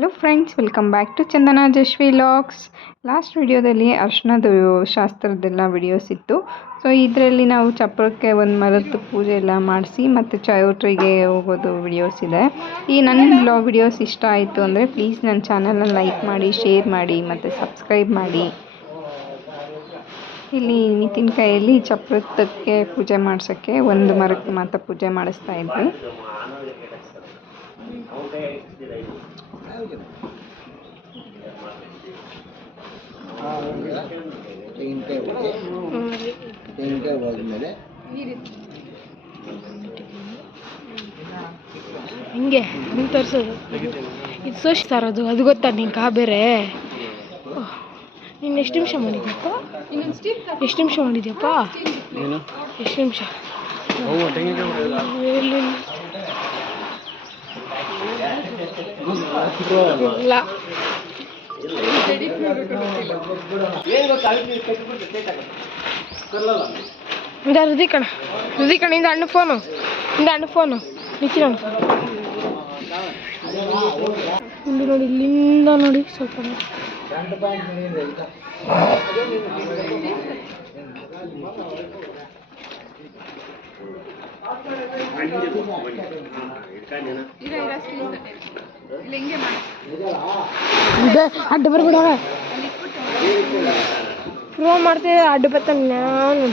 Hello friends, welcome back to Chandana Jashvi vlogs. Last ವಿಡಿಯೋದಲ್ಲಿ ಅರ್ಶಿನದ ಶಾಸ್ತ್ರದ್ದೆಲ್ಲ videos ಇತ್ತು. ಸೊ ಇದರಲ್ಲಿ ನಾವು ಚಪ್ಪರಕ್ಕೆ ಒಂದು ಮರದ ಪೂಜೆ ಎಲ್ಲ ಮಾಡಿಸಿ ಮತ್ತು ಚೌಟ್ರಿಗೆ ಹೋಗೋದು ವಿಡಿಯೋಸ್ ಇದೆ. ಈ ನನ್ನ ವಿಡಿಯೋಸ್ ಇಷ್ಟ ಆಯಿತು ಅಂದರೆ ಪ್ಲೀಸ್ ನನ್ನ ಚಾನಲ್ನ ಲೈಕ್ ಮಾಡಿ, ಶೇರ್ ಮಾಡಿ ಮತ್ತು ಸಬ್ಸ್ಕ್ರೈಬ್ ಮಾಡಿ. ಇಲ್ಲಿ ನಿತಿನ್ ಕೈಯಲ್ಲಿ ಚಪ್ಪರಕ್ಕೆ ಪೂಜೆ ಮಾಡ್ಸೋಕ್ಕೆ ಒಂದು ಮರಕ್ಕೆ ಮಾತ್ರ ಪೂಜೆ ಮಾಡಿಸ್ತಾ ಇದ್ವಿ. ಹಿಂಗೆ ತೋರಿಸೋದು ಇದು ಸೋಶ್ ತರೋದು, ಅದು ಗೊತ್ತಾ ನಿಂಗೆ? ಬೇರೆ ನೀನು ಎಷ್ಟು ನಿಮಿಷ ಮಾಡಿದ್ಯಪ್ಪ? ಎಷ್ಟು ನಿಮಿಷ ಮಾಡಿದ್ಯಪ್ಪ? ಎಷ್ಟು ನಿಮಿಷ? ಇಲ್ಲ, ಹೃದಿಕಣ ಇಂದ ಅಣ್ಣ ಫೋನು, ನಿತಿನ್ ಅಣ್ಣ ಫೋನು ನೋಡಿ, ಇಲ್ಲಿಂದ ನೋಡಿ ಸ್ವಲ್ಪ ಅಡ್ಡ ಬರ್ಬಿಡ ಪ್ರೋ ಮಾಡ್ತಿದ್ದೆ, ಅಡ್ಡ ಬರ್ತಾನೆ ನಾನು.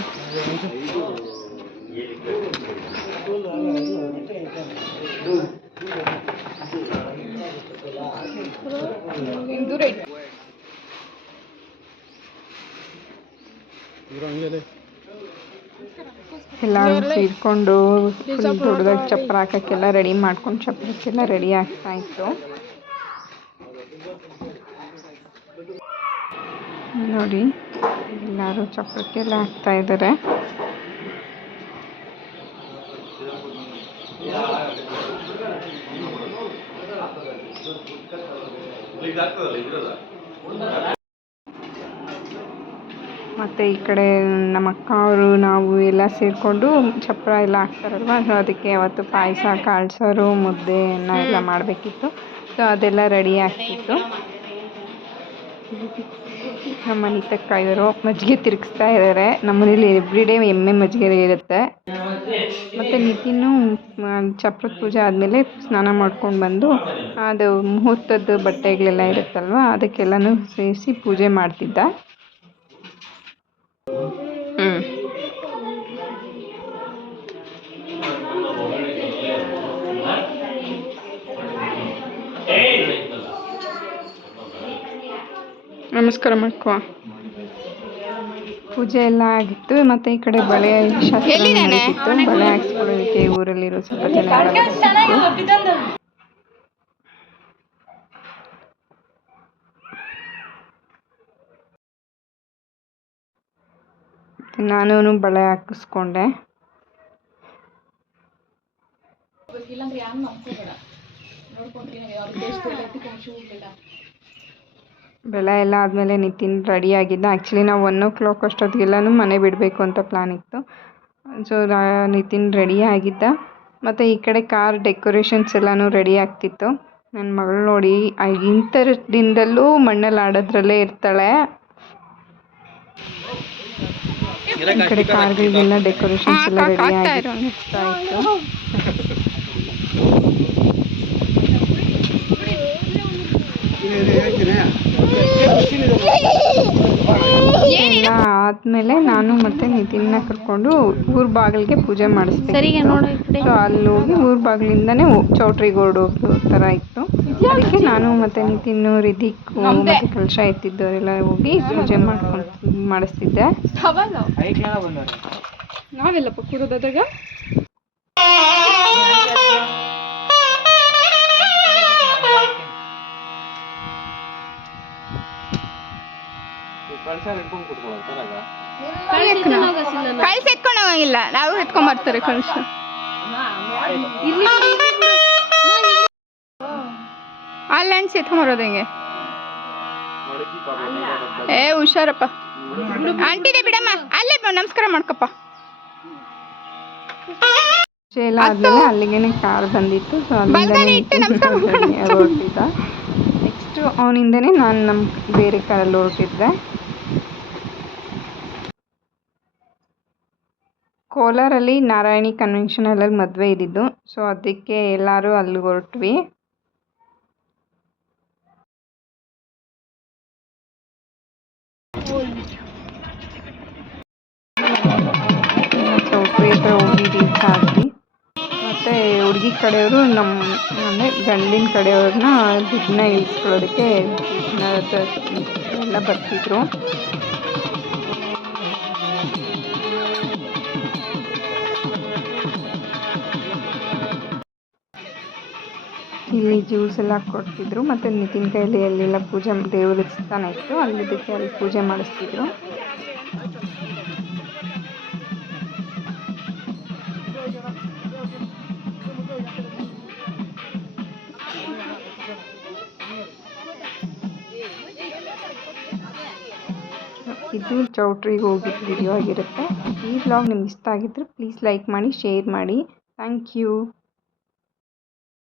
ಎಲ್ಲರೂ ಸೇರಿಕೊಂಡು ದೊಡ್ಡದಾಗಿ ಚಪ್ಪರ ಹಾಕೋಕ್ಕೆಲ್ಲ ರೆಡಿ ಮಾಡ್ಕೊಂಡು ಚಪ್ಪರಕ್ಕೆಲ್ಲ ರೆಡಿ ಆಗ್ತಾ ಇತ್ತು. ನೋಡಿ, ಎಲ್ಲರೂ ಚಪ್ಪರಕ್ಕೆಲ್ಲ ಹಾಕ್ತಾ ಇದ್ದಾರೆ. ಮತ್ತು ಈ ಕಡೆ ನಮ್ಮ ಅಕ್ಕ ಅವರು ನಾವು ಎಲ್ಲ ಸೇರಿಕೊಂಡು ಚಪ್ಪರ ಎಲ್ಲ ಹಾಕ್ತಾರಲ್ವ, ಸೊ ಅದಕ್ಕೆ ಅವತ್ತು ಪಾಯಸ, ಕಾಳು ಸಾರು, ಮುದ್ದೆ, ಅನ್ನ ಎಲ್ಲ ಮಾಡಬೇಕಿತ್ತು. ಸೊ ಅದೆಲ್ಲ ರೆಡಿ ಆಗ್ತಿತ್ತು. ನಮ್ಮ ನಿತಕ್ಕ ಇವರು ಮಜ್ಜಿಗೆ ತಿರುಗಿಸ್ತಾ ಇದ್ದಾರೆ. ನಮ್ಮನೇಲಿ ಎವ್ರಿಡೇ ಎಮ್ಮೆ ಮಜ್ಜಿಗೆ ಇರುತ್ತೆ. ಮತ್ತು ನಿತಿನ್ನು ಚಪ್ಪರದ ಪೂಜೆ ಆದಮೇಲೆ ಸ್ನಾನ ಮಾಡ್ಕೊಂಡು ಬಂದು ಅದು ಮುಹೂರ್ತದ ಬಟ್ಟೆಗಳೆಲ್ಲ ಇರುತ್ತಲ್ವ, ಅದಕ್ಕೆಲ್ಲನೂ ಸೇರಿಸಿ ಪೂಜೆ ಮಾಡ್ತಿದ್ದ. ನಮಸ್ಕಾರ ಮಾಡ್ಕೋ. ಪೂಜೆ ಎಲ್ಲ ಆಗಿತ್ತು. ಮತ್ತು ಈ ಕಡೆ ಬಳೆ ಶಾಸ್ತ್ರ ನಡೀತಿತ್ತು. ಬಳೆ ಹಾಕ್ಸ್ಕೊಳ್ಳೋದಕ್ಕೆ ಊರಲ್ಲಿರೋ ಸ್ವಲ್ಪ ಜನ ನಾನು ಬಳೆ ಹಾಕಿಸ್ಕೊಂಡೆ. ಬೆಳೆ ಎಲ್ಲ ಆದಮೇಲೆ ನಿತಿನ್ ರೆಡಿ ಆಗಿದ್ದ. ಆ್ಯಕ್ಚುಲಿ ನಾವು 1 o'clock ಅಷ್ಟೊತ್ತಿಗೆಲ್ಲನೂ ಮನೆ ಬಿಡಬೇಕು ಅಂತ ಪ್ಲ್ಯಾನ್ ಇತ್ತು. ಸೊ ನಿತಿನ್ ರೆಡಿ ಆಗಿದ್ದ. ಮತ್ತು ಈ ಕಡೆ ಕಾರ್ ಡೆಕೋರೇಷನ್ಸ್ ಎಲ್ಲನೂ ರೆಡಿ ಆಗ್ತಿತ್ತು. ನನ್ನ ಮಗಳು ನೋಡಿ ಇಂಥರ ದಿನದಲ್ಲೂ ಮಣ್ಣಲ್ಲಿ ಆಡೋದ್ರಲ್ಲೇ ಇರ್ತಾಳೆ. ಈ ಕಡೆ ಕಾರ್ಗಳಿಗೆಲ್ಲ ಡೆಕೋರೇಷನ್ಸ್ ಎಲ್ಲ ರೆಡಿ ಆಗ್ತಾ ಇತ್ತು. ಎಲ್ಲ ಆದಮೇಲೆ ನಾನು ಮತ್ತು ನಿತಿನ್ನ ಕರ್ಕೊಂಡು ಊರ ಬಾಗಿಲಿಗೆ ಪೂಜೆ ಮಾಡಿಸ್ಬೇಕು. ಸೊ ಅಲ್ಲಿ ಹೋಗಿ ಊರ ಬಾಗಿಲಿಂದನೇ ಚೌಟ್ರಿಗೆ ಓಡೋದು ಥರ ಇತ್ತು. ಅದಕ್ಕೆ ನಾನು ಮತ್ತು ನಿತಿನ್ನು, ರಿದಿಕ್ ಮತ್ತು ಕಲಶ ಎತ್ತಿದ್ದವರೆಲ್ಲ ಹೋಗಿ ಪೂಜೆ ಮಾಡಿಸ್ತಿದ್ದೆ. ನಾವೆಲ್ಲಪ್ಪ ಕೂರೋದಾಗ ಕಳ್ಸ ಎತ್ಕೊಂಡು ಹೋಗಂಗಿಲ್ಲ, ನಾವು ಎತ್ಕೊಂಡ್ ಬರ್ತಾರೆ ಕಳ್ಸ. ಅಲ್ಲಣ್ಣ ಎತ್ಕೊಂಬರೋದು ಹೆಂಗೆ? ಹುಷಾರಪ್ಪ. ಆಂಟಿದೆ ಬಿಡಮ್ಮ, ಅಲ್ಲೇ ನಮಸ್ಕಾರ ಮಾಡ್ಕಪ್ಪ. ಎಲ್ಲ ಆದ್ಮೇಲೆ ಅಲ್ಲಿಗೆ ಕಾರ್ ಬಂದಿತ್ತು. ಸೊ ಅಲ್ಲಿಂದ ಹೊರಟಿದ್ದ. ನೆಕ್ಸ್ಟು ಅವನಿಂದನೇ ನಾನು ನಮ್ಮ ಬೇರೆ ಕಾರಲ್ಲಿ ಹೊರಟಿದ್ದೆ. ಕೋಲಾರಲ್ಲಿ ನಾರಾಯಣಿ ಕನ್ವೆನ್ಷನ್ ಹಾಲಲ್ಲಿ ಮದುವೆ ಇದ್ದಿದ್ದು, ಸೊ ಅದಕ್ಕೆ ಎಲ್ಲರೂ ಅಲ್ಲಿಗೆ ಹೊರಟ್ವಿ. ಚೌಟ್ರಿ ಹತ್ರ ಹೋಗಿ ರೀಚ್ ಆದ್ವಿ. ಮತ್ತು ಹುಡುಗಿ ಕಡೆಯವರು ಅಂದರೆ ಗಂಡಿನ ಕಡೆಯವ್ರನ್ನ ದುಡ್ಡನ್ನ ಇಳಿಸ್ಕೊಳ್ಳೋದಕ್ಕೆ ಎಲ್ಲ ಬರ್ತಿದ್ರು. ಇಲ್ಲಿ ಜ್ಯೂಸ್ ಎಲ್ಲ ಕೊಡ್ತಿದ್ರು ಮತ್ತು ನಿತಿನ್ ಕೈಯಲ್ಲಿ ಅಲ್ಲೆಲ್ಲ ಪೂಜೆ ದೇವ್ರ ಸ್ಥಾನ ಇತ್ತು, ಅಲ್ಲಿದ್ದಕ್ಕೆ ಅಲ್ಲಿ ಪೂಜೆ ಮಾಡಿಸ್ತಿದ್ರು. ಇದು ಚೌಟ್ರಿಗೆ ಹೋಗಿದ್ದು ವಿಡಿಯೋ ಆಗಿರುತ್ತೆ. ಈ ವ್ಲಾಗ್ ನಿಮ್ಗೆ ಇಷ್ಟ ಆಗಿದ್ರೆ ಪ್ಲೀಸ್ ಲೈಕ್ ಮಾಡಿ, ಶೇರ್ ಮಾಡಿ. Thank you.